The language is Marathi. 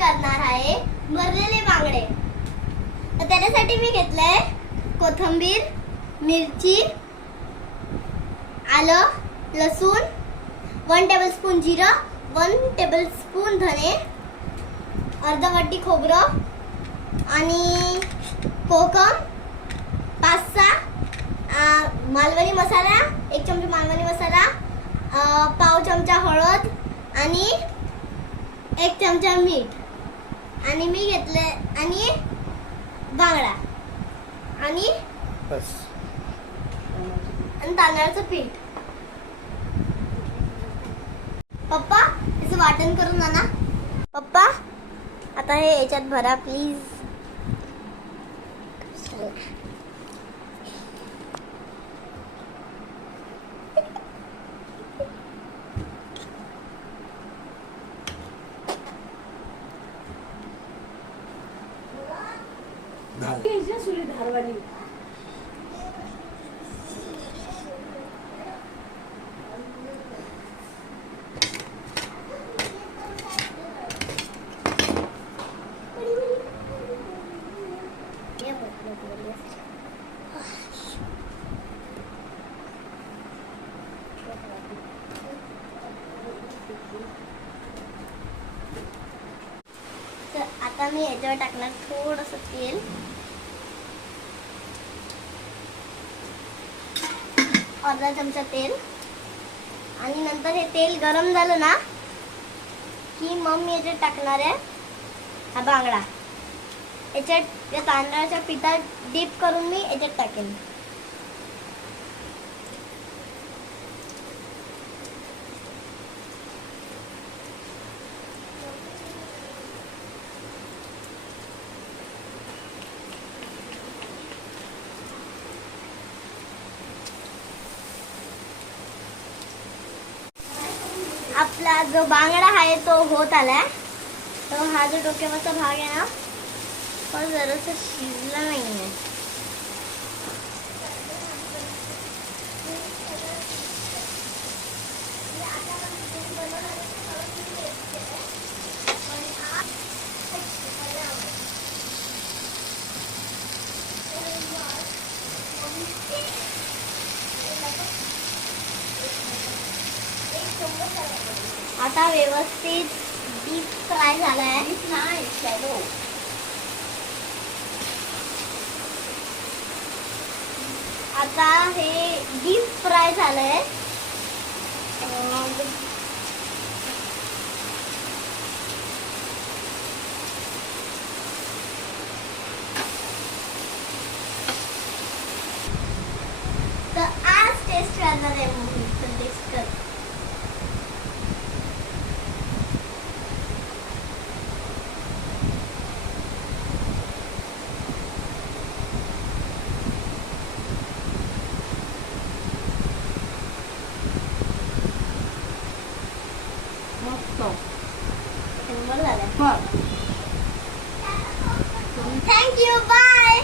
करणार आहे भरलेले बांगडे. तर त्याच्यासाठी मी घेतलंय कोथिंबीर, मिरची, आलं, लसूण, 1 टेबलस्पून जिरं, 1 टेबलस्पून धने, अर्धा वाटी खोबरं आणि कोकम, 5-6 मालवणी मसाला, 1 चमचा मालवणी मसाला, पाव चमचा हळद आणि 1 चमचा मीठ आणि मी घेतले आणि बांगडा आणि बस. तांदळाचं पीठ. पप्पा त्याचं वाटण करून आणा. पप्पा आता हे याच्यात भरा प्लीज. धारवाली तर आता मी याच्यावर टाकणार थोडंसं तेल. अर्धा चमचा तेल आणि नंतर हे तेल गरम झालं ना की मग मी याच्यात टाकणार आहे हा बांगडा. याच्यात या तांदळाच्या पिठात डीप करून मी याच्यात टाकेन. आपला जो बांगडा आहे तो होत आलाय. तो हा जो डोक्यावरचा भाग आहे ना तो जरासा शिजला नाहीये. आता व्यवस्थित डीप फ्राय झालाय. नाही शॅलो आता हे डीप फ्राय झालंय. तर आज टेस्ट करणार आहे मी. टेस्ट कर. मस्त नंबर झालाय. बघ थँक्यू. बाय.